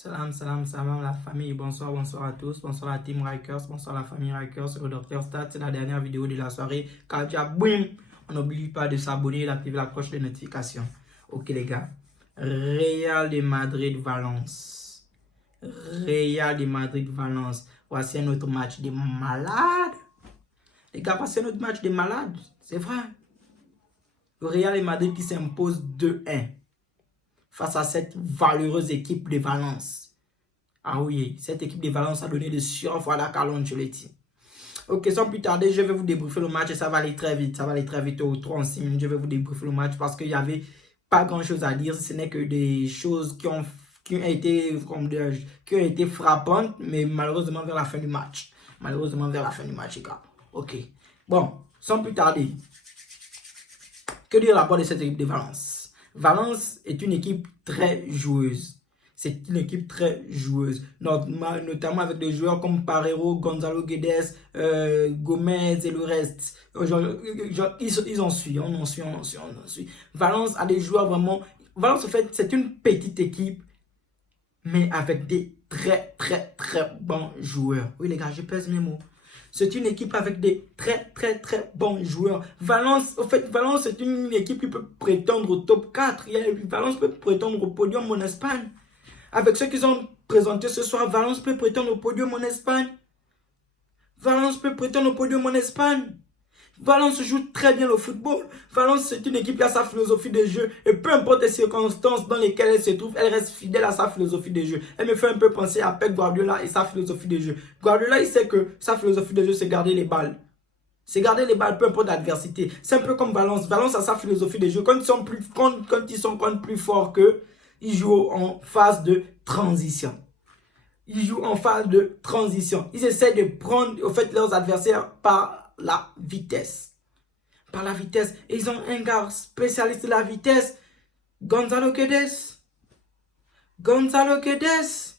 Salam, salam, salam la famille, bonsoir, bonsoir à tous, bonsoir la team Rikers, bonsoir la famille Rikers, c'est le Dr Stat, c'est la dernière vidéo de la soirée. Quand tu as boum, on n'oublie pas de s'abonner et d'activer la cloche de notification. Ok les gars, Real de Madrid-Valence, Real de Madrid-Valence, voici un autre match de malade. Les gars, voici un autre match de malade, c'est vrai. Le Real de Madrid qui s'impose 2-1. Face à cette valeureuse équipe de Valence. Ah oui, cette équipe de Valence a donné de surf à Carlo Ancelotti. Ok, sans plus tarder, je vais vous débriefer le match et ça va aller très vite. Ça va aller très vite, au 3 en 6 minutes. Je vais vous débriefer le match parce qu'il n'y avait pas grand chose à dire. Ce n'est que des choses qui ont été frappantes, mais malheureusement vers la fin du match. Malheureusement vers la fin du match, les gars. Ok. Bon, sans plus tarder, que dire d'abord de cette équipe de Valence? Valence est une équipe très joueuse. C'est une équipe très joueuse. Notamment avec des joueurs comme Parreiro, Gonzalo Guedes, Gomez et le reste. Ils en suivent, on en suit. Valence a des joueurs vraiment... Valence, en fait, c'est une petite équipe, mais avec des très bons joueurs. Oui, les gars, je pèse mes mots. C'est une équipe avec des très bons joueurs. Valence, en fait, Valence est une équipe qui peut prétendre au top 4. Valence peut prétendre au podium en Espagne. Avec ceux qu'ils ont présenté ce soir, Valence peut prétendre au podium en Espagne. Valence peut prétendre au podium en Espagne. Valence joue très bien le football. Valence, c'est une équipe qui a sa philosophie de jeu. Et peu importe les circonstances dans lesquelles elle se trouve, elle reste fidèle à sa philosophie de jeu. Elle me fait un peu penser à Pep Guardiola et sa philosophie de jeu. Guardiola, il sait que sa philosophie de jeu, c'est garder les balles. C'est garder les balles, peu importe l'adversité. C'est un peu comme Valence. Valence a sa philosophie de jeu. Quand ils sont plus forts qu'eux, ils jouent en phase de transition. Ils jouent en phase de transition. Ils essaient de prendre, au fait, leurs adversaires par la vitesse. Par la vitesse. Et ils ont un gars spécialiste de la vitesse. Gonzalo Guedes. Gonzalo Guedes.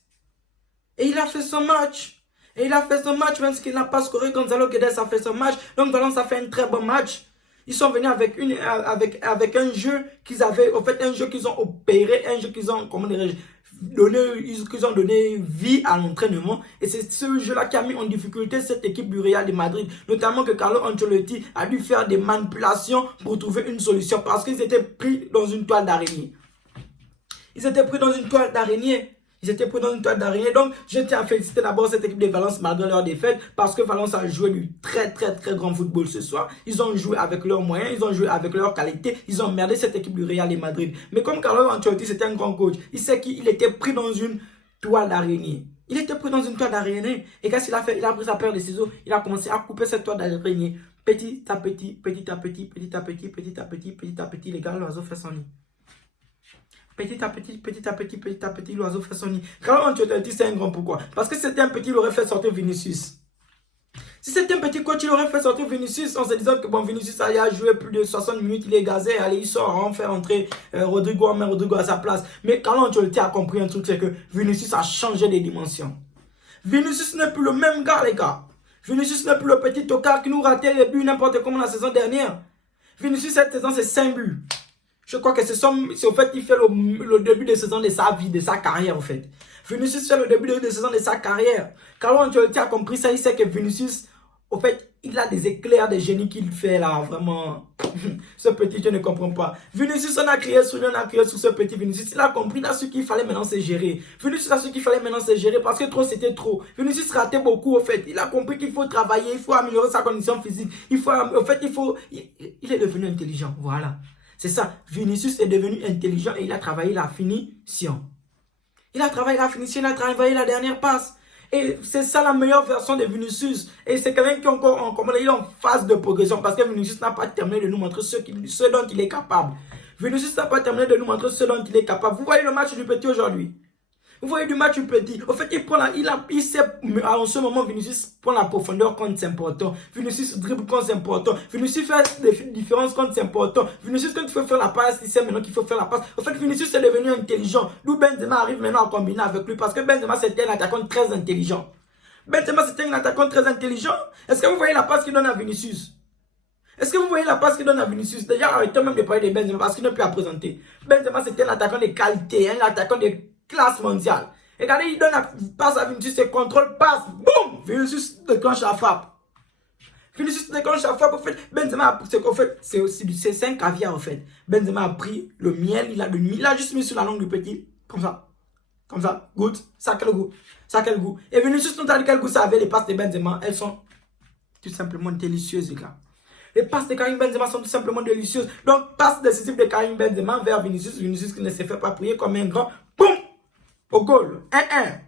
Et il a fait son match. Et il a fait son match, même s'il n'a pas scoré. Gonzalo Guedes a fait son match. Donc Valence a fait un très bon match. Ils sont venus avec un jeu qu'ils avaient, en fait, un jeu qu'ils ont opéré, un jeu qu'ils ont, comment dirais-je, qu'ils ont donné vie à l'entraînement. Et c'est ce jeu-là qui a mis en difficulté cette équipe du Real de Madrid. Notamment que Carlo Ancelotti a dû faire des manipulations pour trouver une solution parce qu'ils étaient pris dans une toile d'araignée. Ils étaient pris dans une toile d'araignée. Donc, je tiens à féliciter d'abord cette équipe de Valence malgré leur défaite parce que Valence a joué du très grand football ce soir. Ils ont joué avec leurs moyens, ils ont joué avec leur qualité, ils ont merdé cette équipe du Real de Madrid. Mais comme Carlo Ancelotti, c'était un grand coach, il sait qu'il était pris dans une toile d'araignée. Il était pris dans une toile d'araignée. Et qu'est-ce qu'il a fait? Il a pris sa paire de ciseaux, il a commencé à couper cette toile d'araignée. Petit à petit, les gars, l'oiseau fait son nid. Petit à petit, l'oiseau fait son nid. Carlo Ancelotti, c'est un grand pourquoi. Parce que si c'était un petit, il aurait fait sortir Vinicius. Si c'était un petit coach, il aurait fait sortir Vinicius en se disant que bon, Vinicius a joué plus de 60 minutes, il est gazé, allez, il sort, on fait entrer Rodrigo à sa place. Mais Carlo Ancelotti a compris un truc, c'est que Vinicius a changé de dimension. Vinicius n'est plus le même gars, les gars. Vinicius n'est plus le petit tocard qui nous ratait les buts n'importe comment la saison dernière. Vinicius, cette saison, c'est 5 buts. Je crois que c'est au fait qu'il fait le début de saison de sa vie, de sa carrière en fait. Vinicius fait le début de saison de sa carrière. Carlo Ancelotti a compris ça, il sait que Vinicius, au fait, il a des éclairs de génie qu'il fait là, vraiment. Ce petit, je ne comprends pas. Vinicius, on a crié sur ce petit Vinicius. Il a compris, il a su qu'il fallait maintenant se gérer. Vinicius a su qu'il fallait maintenant se gérer parce que trop, c'était trop. Vinicius ratait beaucoup, au fait. Il a compris qu'il faut travailler, il faut améliorer sa condition physique. Il est devenu intelligent, voilà. C'est ça, Vinicius est devenu intelligent et il a travaillé la finition. Il a travaillé la finition, il a travaillé la dernière passe. Et c'est ça la meilleure version de Vinicius. Et c'est quelqu'un qui est encore il est en phase de progression parce que Vinicius n'a pas terminé de nous montrer ce dont il est capable. Vinicius n'a pas terminé de nous montrer ce dont il est capable. Vous voyez le match du petit aujourd'hui? Vous voyez du match du petit. En fait, il sait, en ce moment, Vinicius prend la profondeur quand c'est important. Vinicius dribble quand c'est important. Vinicius fait des différences quand c'est important. Vinicius, quand il faut faire la passe, il sait maintenant qu'il faut faire la passe. En fait, Vinicius est devenu intelligent. D'où Benzema arrive maintenant à combiner avec lui parce que Benzema, c'était un attaquant très intelligent. Benzema, c'était un attaquant très intelligent. Est-ce que vous voyez la passe qu'il donne à Vinicius? Est-ce que vous voyez la passe qu'il donne à Vinicius? Déjà, arrêtez même de parler de Benzema parce qu'il n'a plus à présenter. Benzema, c'était un attaquant de qualité, un attaquant de classe mondiale. Regardez, il donne la passe à Vinicius, c'est contrôle, passe, boum, Vinicius déclenche la frappe. Vinicius déclenche la frappe, en fait, Benzema, c'est un caviar, en fait. Benzema a pris le miel, il a juste mis sur la langue du petit, comme ça, goûte, ça quel goût, Et Vinicius nous a dit quel goût ça avait, les passes de Benzema, elles sont tout simplement délicieuses, les gars. Les passes de Karim Benzema sont tout simplement délicieuses. Donc, passe décisive de Karim Benzema vers Vinicius qui ne s'est fait pas prier comme un grand, boum, au goal, 1-1.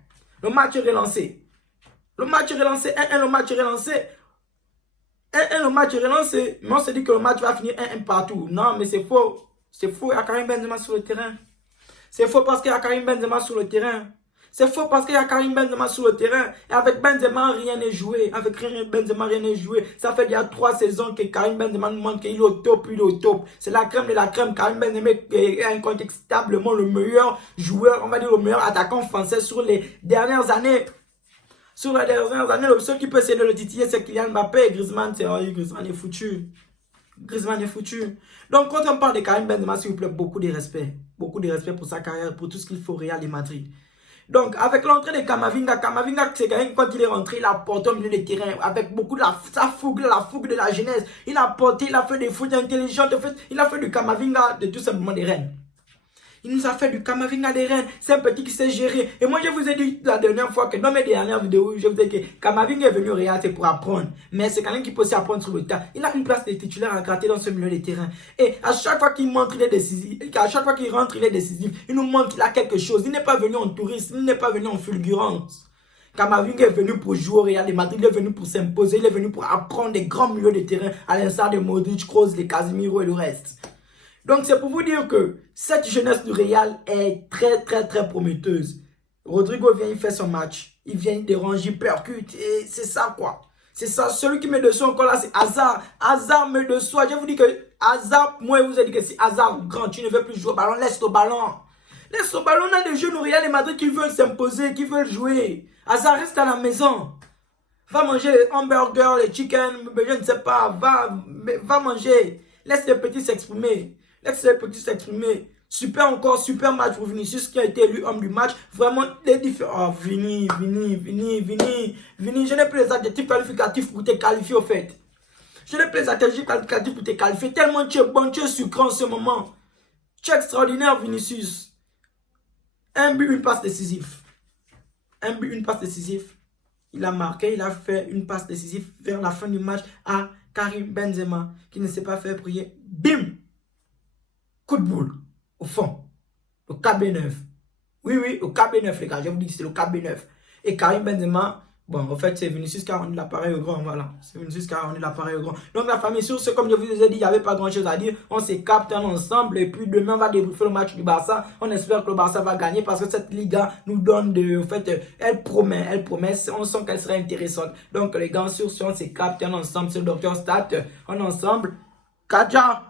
Le match est relancé. 1-1, le match est relancé. 1-1, le match est relancé. Mais on se dit que le match va finir 1-1 partout. Non, mais c'est faux. C'est faux, il y a Karim Benzema sur le terrain. C'est faux parce qu'il y a Karim Benzema sur le terrain. C'est faux parce qu'il y a Karim Benzema sur le terrain. Et avec Benzema, rien n'est joué. Benzema, rien n'est joué. Ça fait déjà 3 saisons que Karim Benzema nous montre qu'il est au top, C'est la crème de la crème. Karim Benzema est incontestablement le meilleur joueur, on va dire le meilleur attaquant français sur les dernières années. Le seul qui peut essayer de le titiller, c'est Kylian Mbappé. Et Griezmann, Griezmann est foutu. Donc, quand on parle de Karim Benzema, s'il vous plaît, beaucoup de respect. Beaucoup de respect pour sa carrière, pour tout ce qu'il faut au Real de Madrid. Donc, avec l'entrée de Camavinga, c'est quand même quand il est rentré, il a porté au milieu de terrain avec beaucoup de sa fougue, la fougue de la jeunesse. Il a porté, il a fait des foot intelligentes. En fait, il a fait du Camavinga de tout simplement des reines. Il nous a fait du Camavinga des reines. C'est un petit qui sait gérer. Et moi, je vous ai dit la dernière fois que dans mes dernières vidéos, je vous ai dit que Camavinga est venu au Real pour apprendre. Mais c'est quand même qui peut aussi apprendre sur le tas. Il a une place de titulaire à gratter dans ce milieu de terrain. Et à chaque fois qu'il montre, il est décisif. À chaque fois qu'il rentre, il est décisif. Il nous montre qu'il a quelque chose. Il n'est pas venu en tourisme. Il n'est pas venu en fulgurance. Camavinga est venu pour jouer au Real de Madrid. Il est venu pour s'imposer. Il est venu pour apprendre des grands milieux de terrain. À l'instar de Modric, Kroos, les Casemiro et le reste. Donc, c'est pour vous dire que cette jeunesse du Real est très, très, très prometteuse. Rodrigo vient, il fait son match. Il vient, il dérange, il percute. Et c'est ça, quoi. C'est ça. Celui qui met de soi encore là, c'est Hazard. Hazard met de soi. Je vous dis que Hazard, moi, je vous ai dit que si Hazard grand, tu ne veux plus jouer au ballon, laisse le ballon. Laisse le ballon. On a des jeunes au Real de Madrid qui veulent s'imposer, qui veulent jouer. Hazard reste à la maison. Va manger les hamburgers, les chicken, je ne sais pas. Va manger. Laisse les petits s'exprimer. Super match pour Vinicius qui a été élu homme du match. Vraiment, les différents. Oh, Vini. Je n'ai plus les adjectifs qualificatifs pour te qualifier au fait. Je n'ai plus les adjectifs qualificatifs pour te qualifier. Tellement tu es bon, tu es sucré en ce moment. Tu es extraordinaire, Vinicius. Un but, une passe décisive. Il a marqué, il a fait une passe décisive vers la fin du match à Karim Benzema qui ne s'est pas fait prier. Bim! Coup de boule, au fond, le KB9. Oui, le KB9, les gars, je vous dis que c'est le KB9. Et Karim Benzema, bon, en fait, c'est Vinicius qui a rendu l'appareil au grand, voilà. C'est Vinicius qui a rendu l'appareil au grand. Donc, la famille, sur ce, comme je vous ai dit, il n'y avait pas grand-chose à dire. On s'est capté ensemble et puis demain, on va débriefer le match du Barça. On espère que le Barça va gagner parce que cette Liga nous donne en fait, elle promet, on sent qu'elle serait intéressante. Donc, les gars, sur ce, on s'est capté ensemble, c'est le Dr Stat, on est ensemble. Kaja!